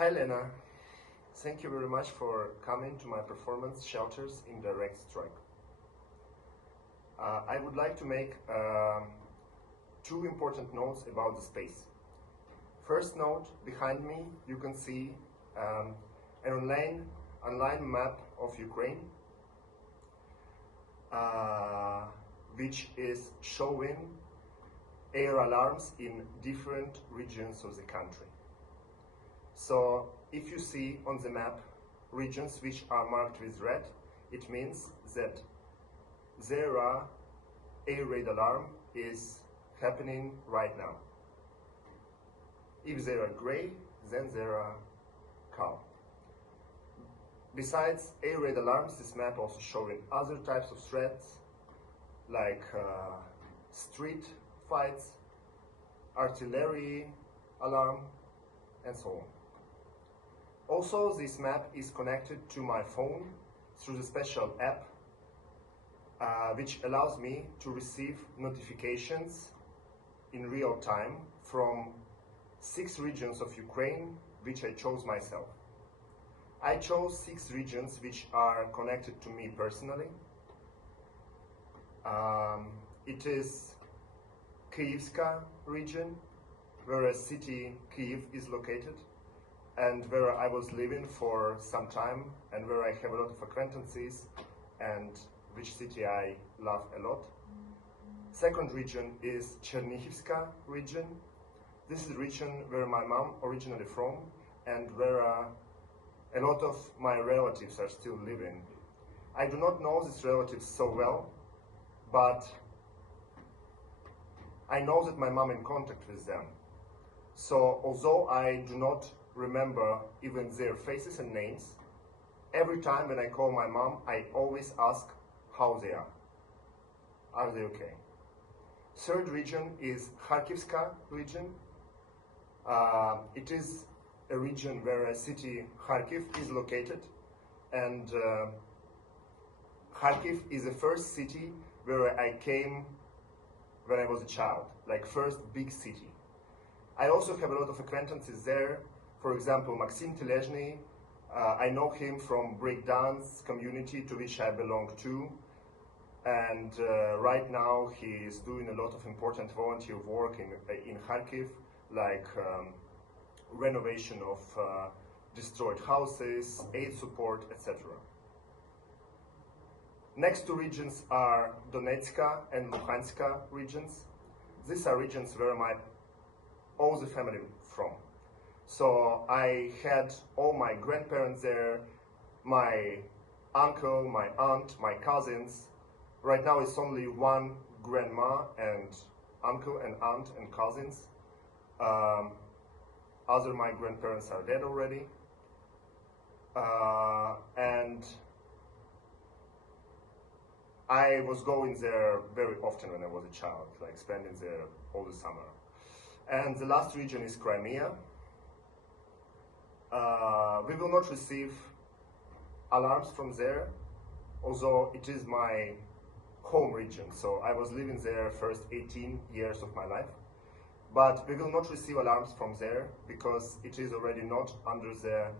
Hi Lena, thank you very much for coming to my performance Shelters in Direct Strike. I would like to make two important notes about the space. First note, behind me you can see an online map of Ukraine, which is showing air alarms in different regions of the country. So if you see on the map regions which are marked with red, it means that there are air raid alarm is happening right now. If they are gray, then they are calm. Besides air raid alarms, this map also showing other types of threats like street fights, artillery alarm, and so on. Also, this map is connected to my phone through the special app, which allows me to receive notifications in real time from 6 regions of Ukraine, which I chose myself. I chose 6 regions which are connected to me personally. It is Kyivska region, where a city Kyiv is located, and where I was living for some time, and where I have a lot of acquaintances, and which city I love a lot. Second region is Chernihivska region. This is the region where my mom originally from, and where a lot of my relatives are still living. I do not know these relatives so well, but I know that my mom in contact with them. So although I do not remember even their faces and names, every time when I call my mom, I always ask how they are. Are they okay? Third region is Kharkivska region. It is a region where a city Kharkiv is located, and Kharkiv is the first city where I came when I was a child, like first big city. I also have a lot of acquaintances there. For example, Maxim Telezhny, I know him from breakdance community to which I belong to, and right now he is doing a lot of important volunteer work in Kharkiv, like renovation of destroyed houses, aid support, etc. Next two regions are Donetska and Luhanska regions. These are regions where all the family from. So I had all my grandparents there, my uncle, my aunt, my cousins. Right now it's only one grandma and uncle and aunt and cousins. Other my grandparents are dead already. And I was going there very often when I was a child, like spending there all the summer. And the last region is Crimea. We will not receive alarms from there, although it is my home region. So I was living there first 18 years of my life. But we will not receive alarms from there because it is already not under the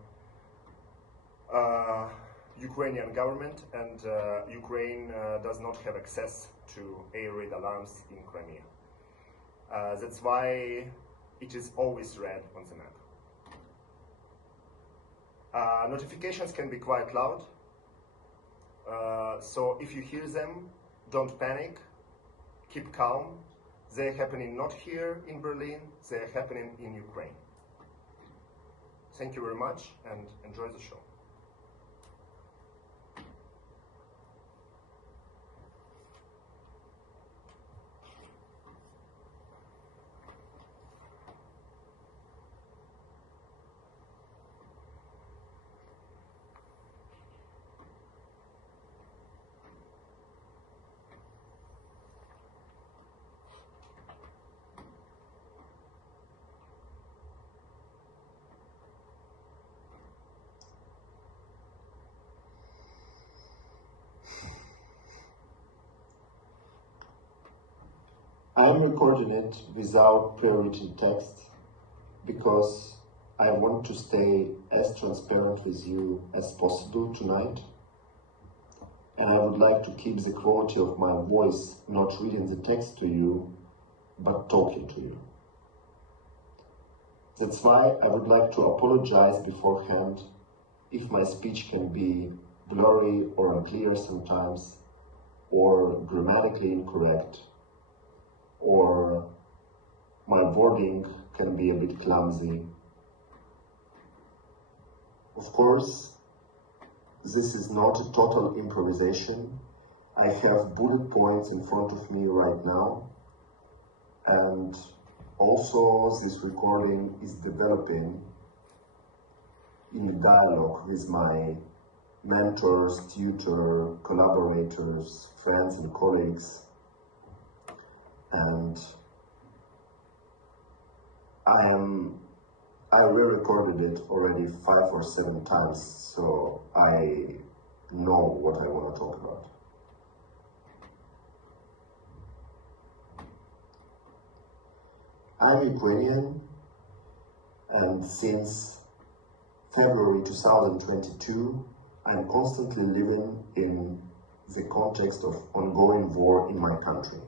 Ukrainian government, and Ukraine does not have access to air raid alarms in Crimea. That's why it is always red on the map. Notifications can be quite loud, so if you hear them, don't panic, keep calm. They're happening not here in Berlin, they're happening in Ukraine. Thank you very much and enjoy the show. I'm recording it without pre-written text because I want to stay as transparent with you as possible tonight. And I would like to keep the quality of my voice, not reading the text to you, but talking to you. That's why I would like to apologize beforehand if my speech can be blurry or unclear sometimes, or grammatically incorrect, or my wording can be a bit clumsy. Of course, this is not a total improvisation. I have bullet points in front of me right now, and also this recording is developing in a dialogue with my mentors, tutor, collaborators, friends and colleagues, and I re-recorded it already 5 or 7 times, so I know what I want to talk about. I'm Ukrainian, and since February 2022, I'm constantly living in the context of ongoing war in my country.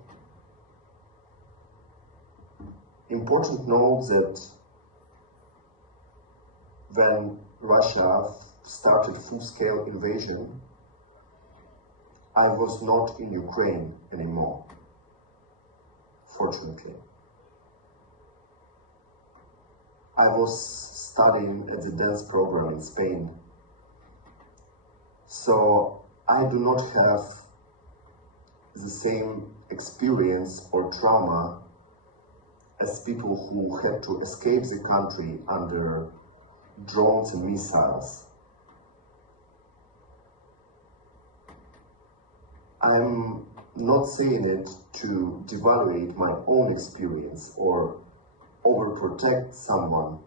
Important note that when Russia started full-scale invasion, I was not in Ukraine anymore, fortunately. I was studying at the dance program in Spain, so I do not have the same experience or trauma as people who had to escape the country under drones and missiles. I'm not saying it to devaluate my own experience or overprotect someone,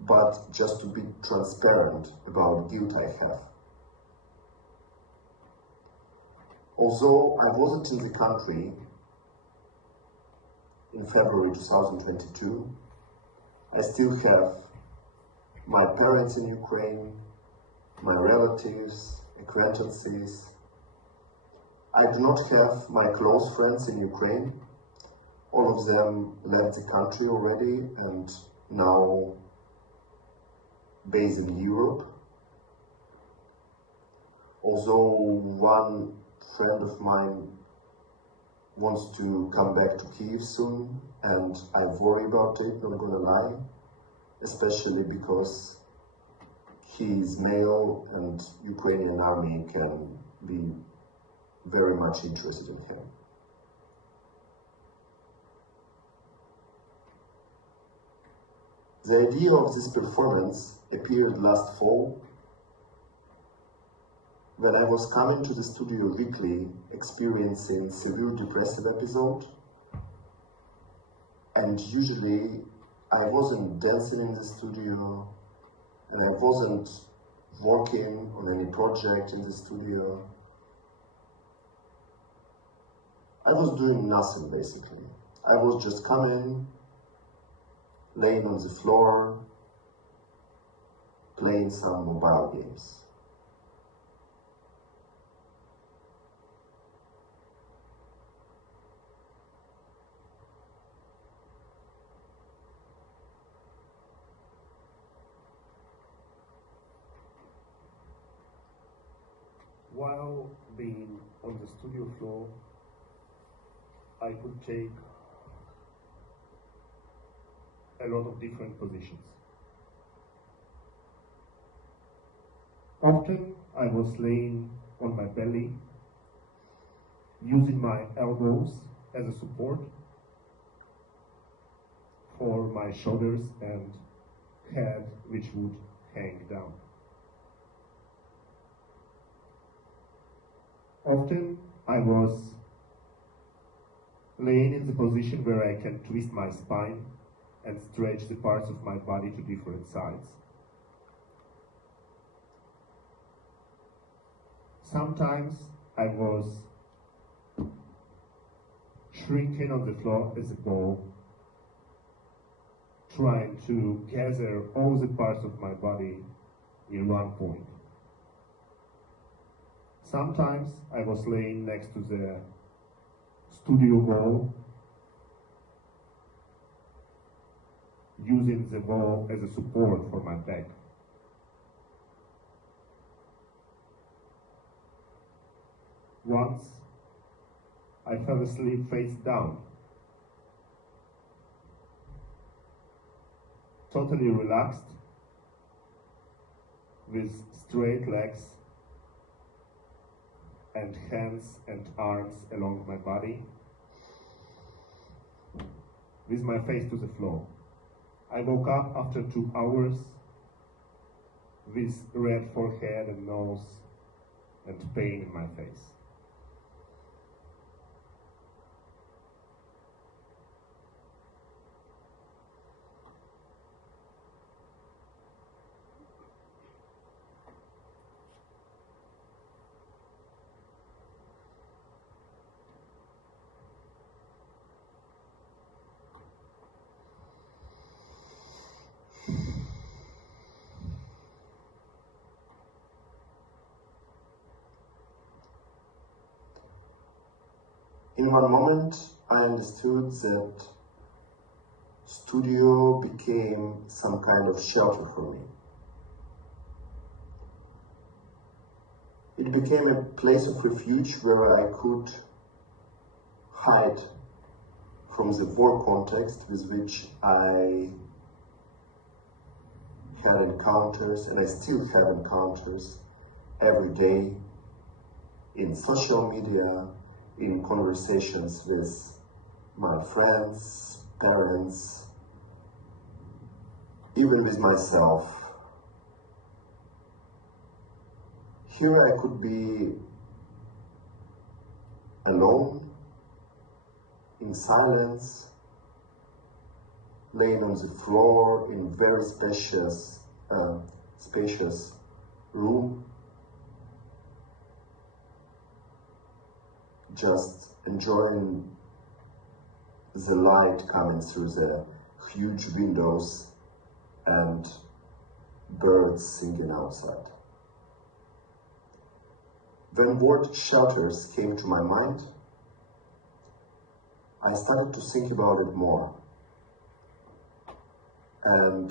but just to be transparent about guilt I have. Although I wasn't in the country in February 2022, I still have my parents in Ukraine, my relatives, acquaintances. I do not have my close friends in Ukraine. All of them left the country already and now based in Europe. Although one friend of mine wants to come back to Kyiv soon, and I worry about it, not gonna lie, especially because he is male and Ukrainian army can be very much interested in him. The idea of this performance appeared last fall when I was coming to the studio weekly, experiencing severe depressive episode, and usually I wasn't dancing in the studio, and I wasn't working on any project in the studio. I was doing nothing basically. I was just coming, laying on the floor, playing some mobile games. While being on the studio floor, I could take a lot of different positions. Often I was laying on my belly, using my elbows as a support for my shoulders and head, which would hang down. Often I was laying in the position where I can twist my spine and stretch the parts of my body to different sides. Sometimes I was shrinking on the floor as a ball, trying to gather all the parts of my body in one point. Sometimes I was laying next to the studio wall, using the wall as a support for my back. Once, I fell asleep face down, totally relaxed, with straight legs and hands and arms along my body, with my face to the floor. I woke up after 2 hours with red forehead and nose and pain in my face. In one moment, I understood that studio became some kind of shelter for me. It became a place of refuge where I could hide from the war context with which I had encounters, and I still have encounters every day in social media, in conversations with my friends, parents, even with myself. Here I could be alone, in silence, laying on the floor in very spacious room, just enjoying the light coming through the huge windows and birds singing outside. When word shelters came to my mind, I started to think about it more. And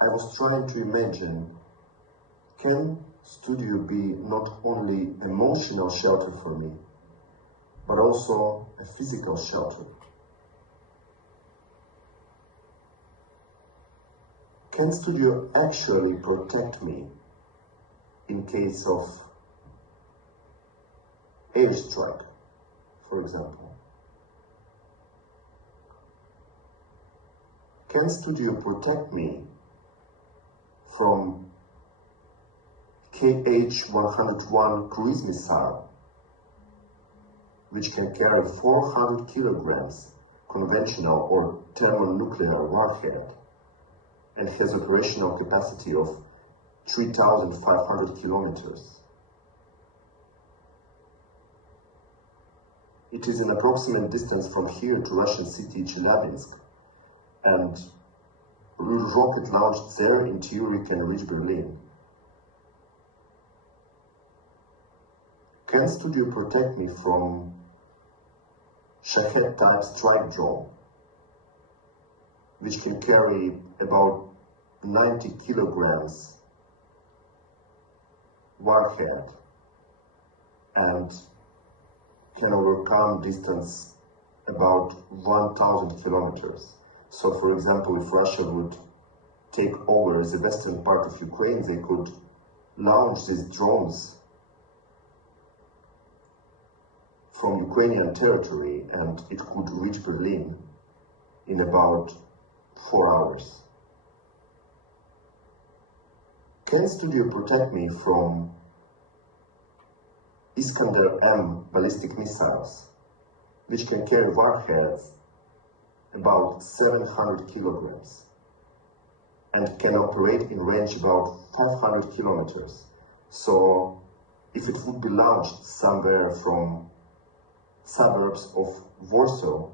I was trying to imagine, can studio be not only emotional shelter for me, but also a physical shelter? Can studio actually protect me in case of airstrike, for example? Can studio protect me from KH-101 cruise missile, which can carry 400 kilograms conventional or thermonuclear warhead and has operational capacity of 3,500 kilometers? It is an approximate distance from here to Russian city Chelyabinsk, and rocket launched there in theory can reach Berlin. Can studio protect me from Shahed type strike drone, which can carry about 90 kilograms warhead and can overcome distance about 1,000 kilometers? So, for example, if Russia would take over the western part of Ukraine, they could launch these drones from Ukrainian territory and it could reach Berlin in about 4 hours. Can studio protect me from Iskander-M ballistic missiles, which can carry warheads about 700 kilograms and can operate in range about 500 kilometers? So if it would be launched somewhere from suburbs of Warsaw,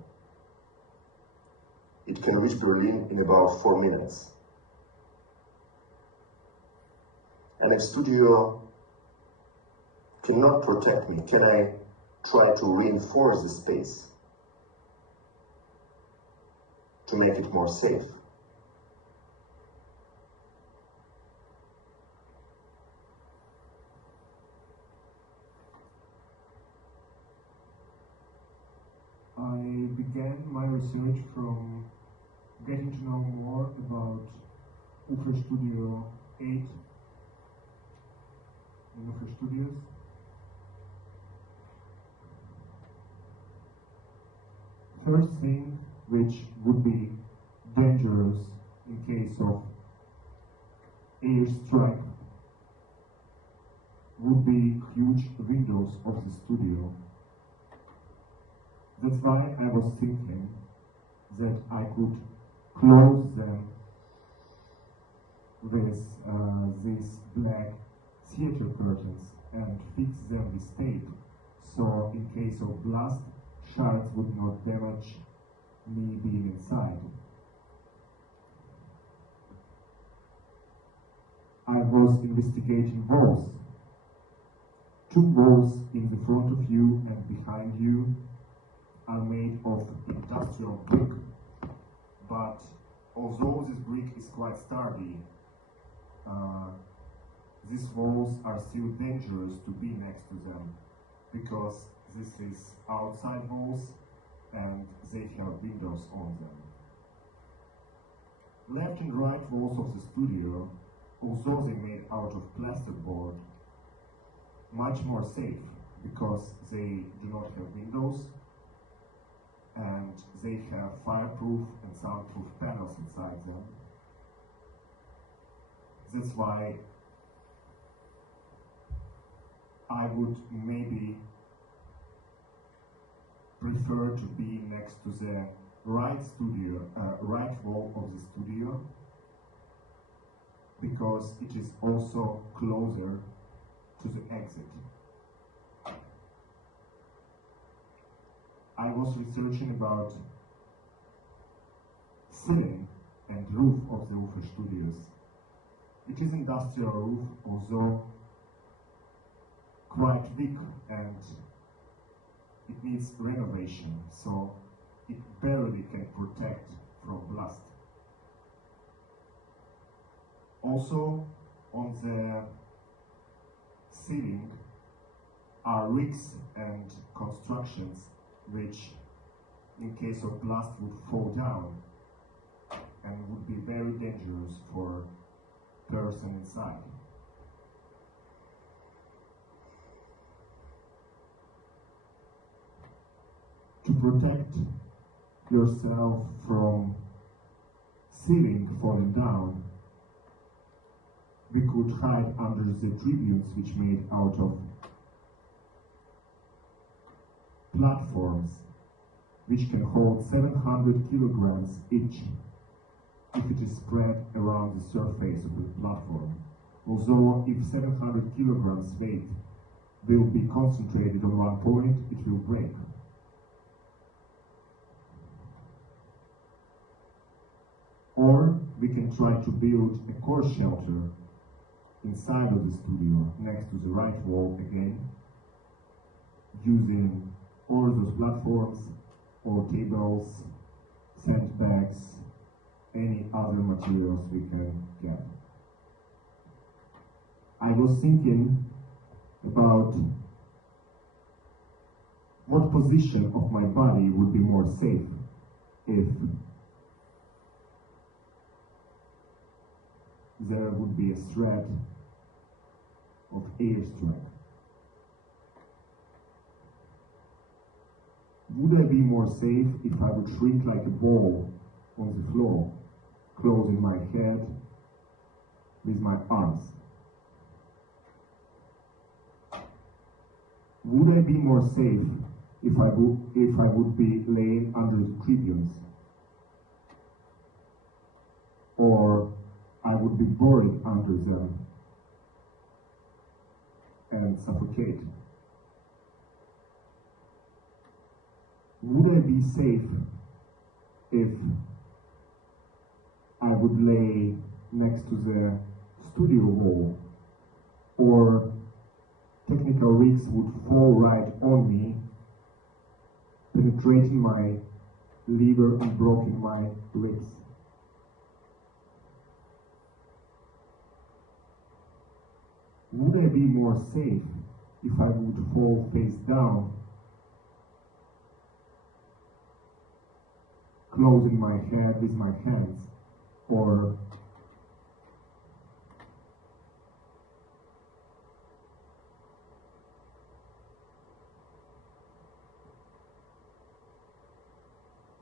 it can reach Berlin in about 4 minutes. And if studio cannot protect me, can I try to reinforce the space to make it more safe? I began my research from getting to know more about Ufer Studio 8 and Ufer Studios. First thing which would be dangerous in case of airstrike would be huge windows of the studio. That's why I was thinking that I could close them with these black theater curtains and fix them with tape, so in case of blast, shards would not damage me being inside. I was investigating walls. 2 walls in the front of you and behind you are made of industrial brick, but although this brick is quite sturdy, these walls are still dangerous to be next to them, because this is outside walls and they have windows on them. Left and right walls of the studio, although they made out of plasterboard, much more safe because they do not have windows and they have fireproof and soundproof panels inside them. That's why I would maybe prefer to be next to the right wall of the studio, because it is also closer to the exit. I was researching about ceiling and roof of the Ufer Studios. It is industrial roof, although quite weak, and it needs renovation, so it barely can protect from blast. Also, on the ceiling are rigs and constructions which, in case of blast, would fall down and would be very dangerous for person inside. To protect yourself from ceiling falling down, we could hide under the tribunes which made out of platforms which can hold 700 kilograms each if it is spread around the surface of the platform. Although if 700 kilograms weight will be concentrated on one point, it will break. Or we can try to build a core shelter inside of the studio, next to the right wall again, using all those platforms or tables, sandbags, any other materials we can get. I was thinking about what position of my body would be more safe if there would be a threat of airstrike. Would I be more safe if I would shrink like a ball on the floor, closing my head with my arms? Would I be more safe if I would be laying under the tribunes? Or I would be buried under them and suffocate? Would I be safe if would lay next to the studio wall, or technical rigs would fall right on me, penetrating my liver and broken my ribs. Would I be more safe if I would fall face down, closing my head with my hands, or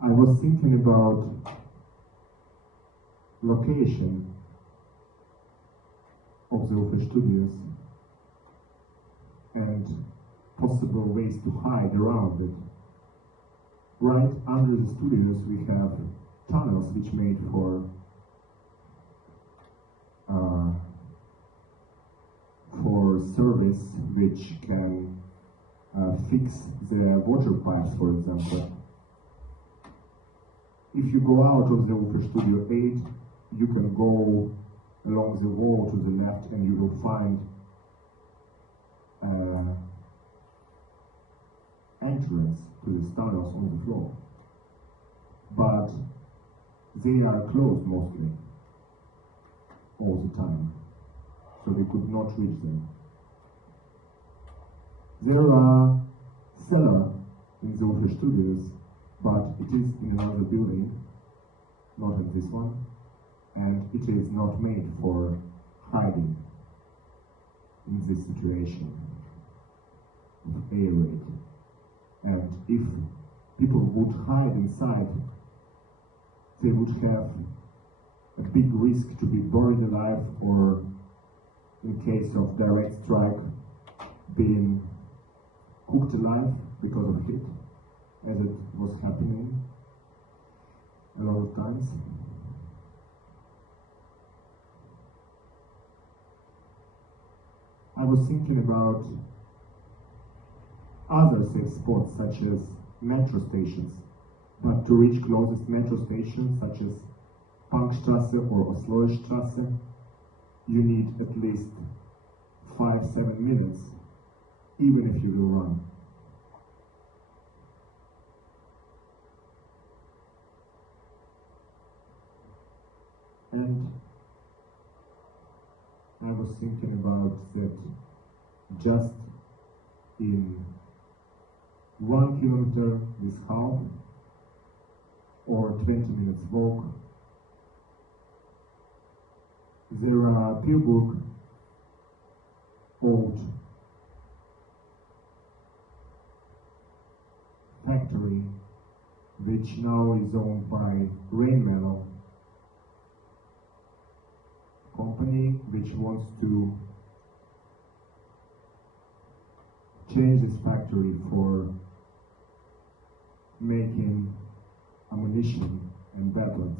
I was thinking about location of the Ufer studios and possible ways to hide around it. Right under the studios we have tunnels which made for service which can fix the water pipes, for example. If you go out of the Ufer Studio 8, you can go along the wall to the left and you will find entrance to the tunnels on the floor. But they are closed mostly, all the time, so we could not reach them. There are cellars in the Ufer Studios, but it is in another building, not in this one, and it is not made for hiding in this situation of air raid. And if people would hide inside, they would have a big risk to be buried alive, or in case of direct strike, being cooked alive because of heat, as it was happening a lot of times. I was thinking about other safe spots such as metro stations, but to reach closest metro stations such as Punkstrasse or Osloerstrasse, you need at least 5-7 minutes, even if you will run. And I was thinking about that just in 1 kilometer with half or 20 minutes walk, there are Pilburg old factory which now is owned by Rainmellow company, which wants to change this factory for making ammunition and weapons,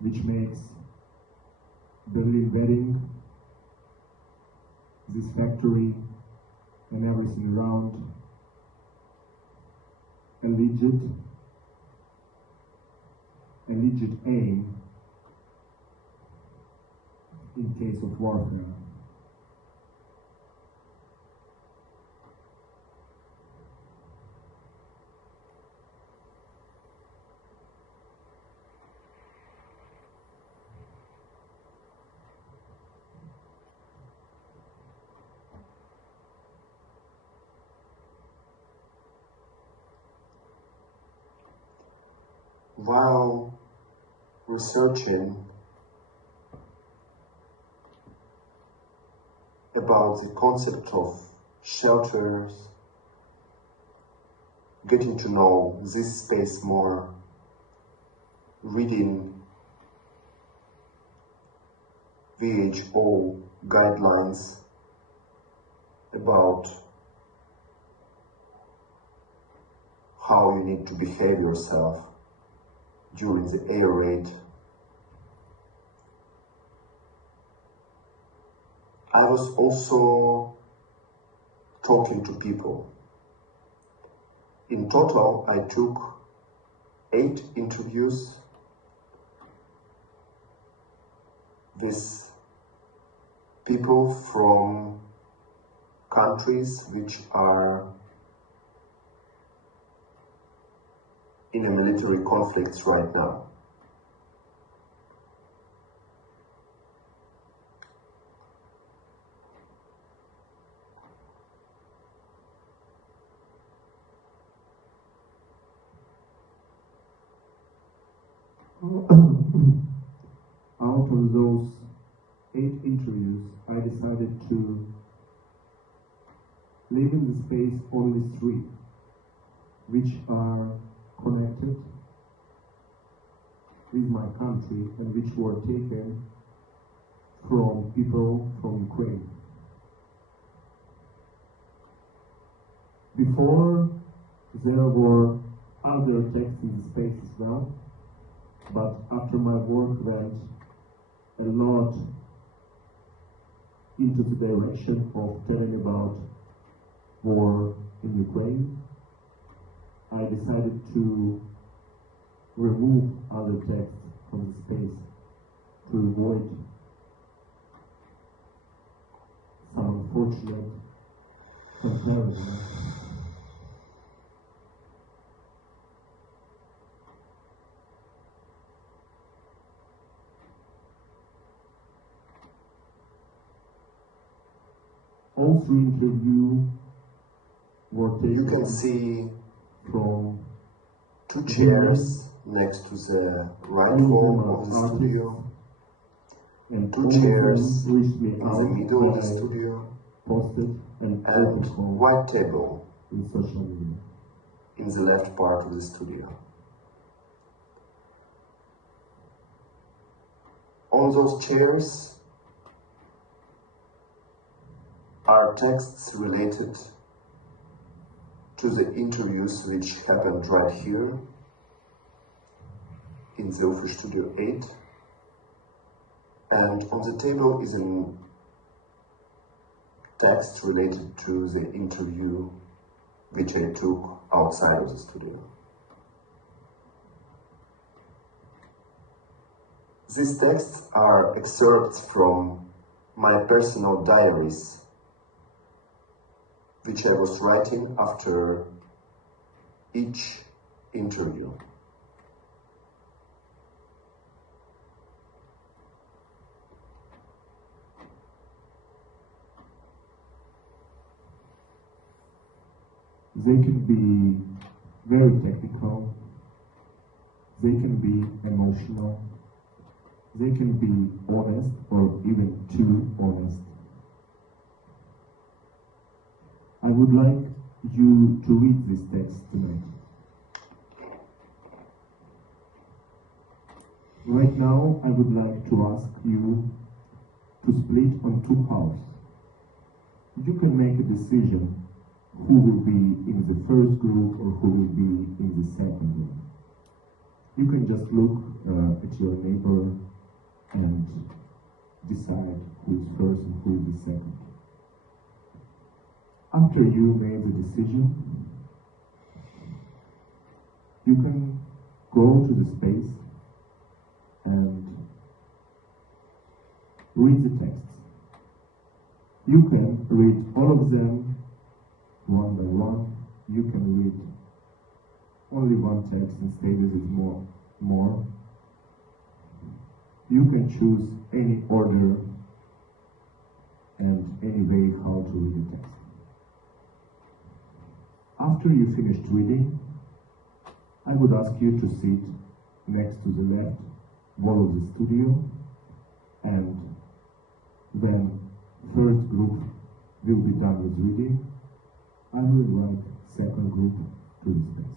which makes Berlin-Wedding, this factory and everything around a legit aim in case of warfare. While researching about the concept of shelters, getting to know this space more, reading WHO guidelines about how you need to behave yourself during the air raid, I was also talking to people. In total, I took 8 interviews with people from countries which are in a military conflicts right now. Out of those 8 interviews, I decided to leave in the space only 3, which are connected with my country and which were taken from people from Ukraine. Before, there were other texts in the space as well, but after my work went a lot into the direction of telling about war in Ukraine, I decided to remove other texts from the space to avoid some unfortunate comparison. All 3 interviews were taken. You can see from 2 chairs next to the right wall of the studio, and 2 chairs in the middle of the studio, posted and white table in social media. in the left part of the studio. On those chairs are texts related to the interviews which happened right here in the Office Studio 8, and on the table is a text related to the interview which I took outside of the studio. These texts are excerpts from my personal diaries which I was writing after each interview. They can be very technical, they can be emotional, they can be honest or even too honest. I would like you to read this text tonight. Right now, I would like to ask you to split on 2 halves. You can make a decision who will be in the first group or who will be in the second group. You can just look at your neighbor and decide who is first and who is second. After you made the decision, you can go to the space and read the texts. You can read all of them one by one. You can read only one text and stay with it more. You can choose any order and any way how to read the text. After you finished reading, I would ask you to sit next to the left wall of the studio, and when first group will be done with reading, I will invite second group to the space.